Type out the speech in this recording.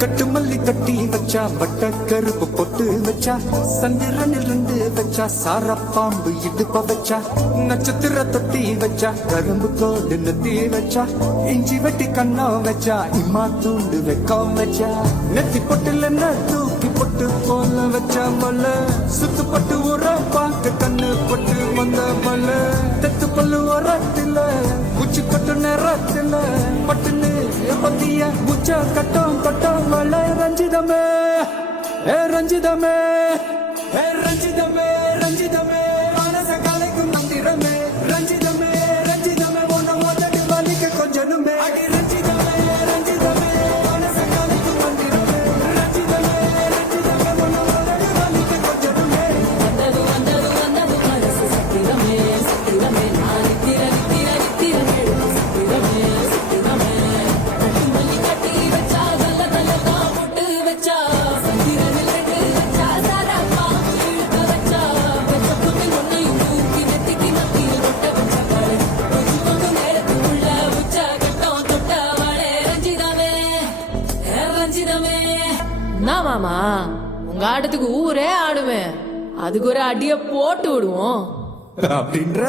கட்டு மல்லி கட்டி வச்சா வட்ட கருப்பு பொட்டு வச்சா சந்திரனில் இருந்து வச்சா சார பாம்பு இடுப்ப வச்சா நட்சத்திர தொட்டி வச்சா கரும்பு கோடு நெத்தி வச்சா இஞ்சி வெட்டி கண்ணம் வச்சா இம்மா தூண்டு வெக்கம் வச்சா நெத்தி பொட்டுல தூக்கி பொட்டு போல வச்சா மல்ல சுத்து பட்டு உர பாக்க கண்ணு பொட்டு வந்த மல்ல தெத்து பல்லு உரத்துல உச்சி கொட்டு நேரத்துல பட்டுன்னு பத்திய உச்ச கட்டம் கட்டம் வள ரஞ்சிதமே ஏ ரஞ்சிதமே ஏ ரஞ்சிதமே ரஞ்சிதமே மனச கலைக்கும் மந்திரமே ரஞ்சிதமே ரஞ்சிதமே உன்னை முதடி வலிக்க கொஞ்சனுமே அடி ரஞ்சிதமே ரஞ்சிதமே மனச கலைக்கும் மந்திரமே ரஞ்சிதமே ரஞ்சிதமே உன்னை முதடி வலிக்க கொஞ்சனுமே வந்தது வந்தது வந்தது மனசு சத்திரமே சத்திரமே நான் நித்திர நித்திர நித்திரமே சத்திரமே சத்திரமே கட்டி மல்லி கட்டி வச்சா நல்ல நல்ல தான் போட்டு வச்சா சந்திரனில் ரெண்டு வச்சா சாரப்பா இழுக்க வச்சா வச்ச புண்ணி ஒன்னையும் தூக்கி நெத்திக்கு மத்தியில் கொட்ட வச்ச பாடு கொஞ்சம் கொஞ்சம் நேரத்துக்குள்ள உச்ச கட்டம் தொட்ட வாழே ரஞ்சிதமே ரஞ்சிதமே நான் மாமா உங்க ஆட்டத்துக்கு ஊரே ஆடுவேன் அதுக்கு ஒரு அடிய போட்டு விடுவோம் அப்படின்ற